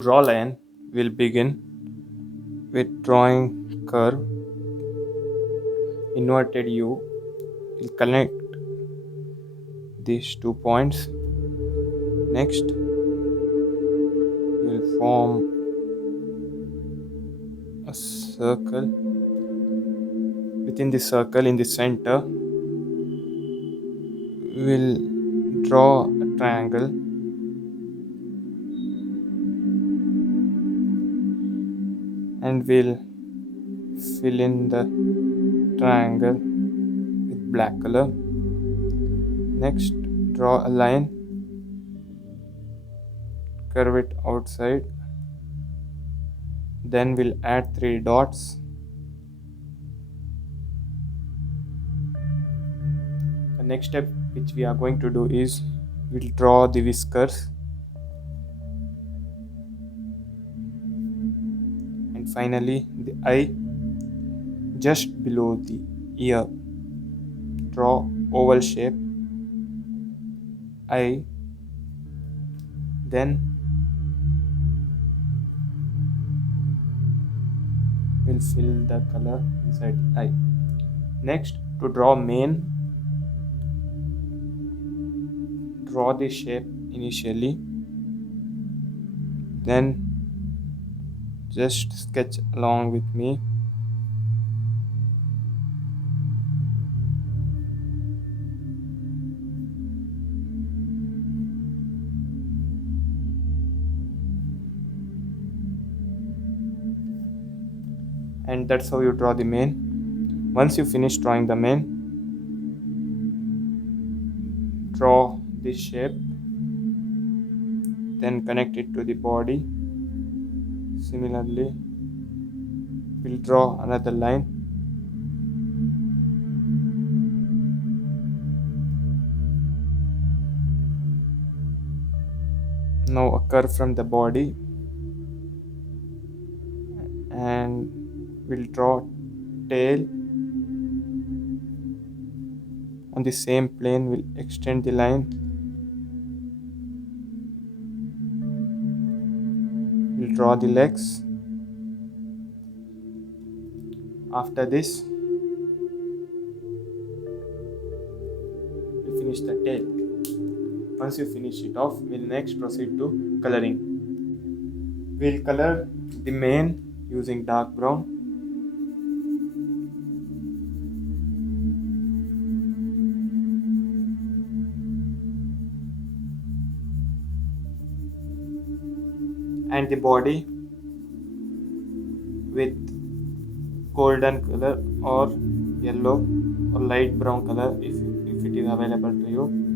Draw line will begin with drawing curve inverted U will connect these 2 points. Next we'll form a circle. Within the circle in the center we'll draw a triangle and we'll fill in the triangle with black color. Next, draw a line, curve it outside. Then we'll add 3 dots. The next step which we are going to do is we'll draw the whiskers, and finally the eye just below the ear. Draw oval shape eye, then we'll fill the color inside the eye. Next, to draw mane, draw the shape initially, then just sketch along with me. And that's how you draw the mane. Once you finish drawing the mane, draw this shape, then connect it to the body. Similarly, we'll draw another line. Now a curve from the body, and we'll draw tail. On the same plane we'll extend the line. We'll draw the legs. After this we'll finish the tail. Once you finish it off, we'll next proceed to coloring. We'll color the mane using dark brown. And the body with golden color or yellow or light brown color if it is available to you.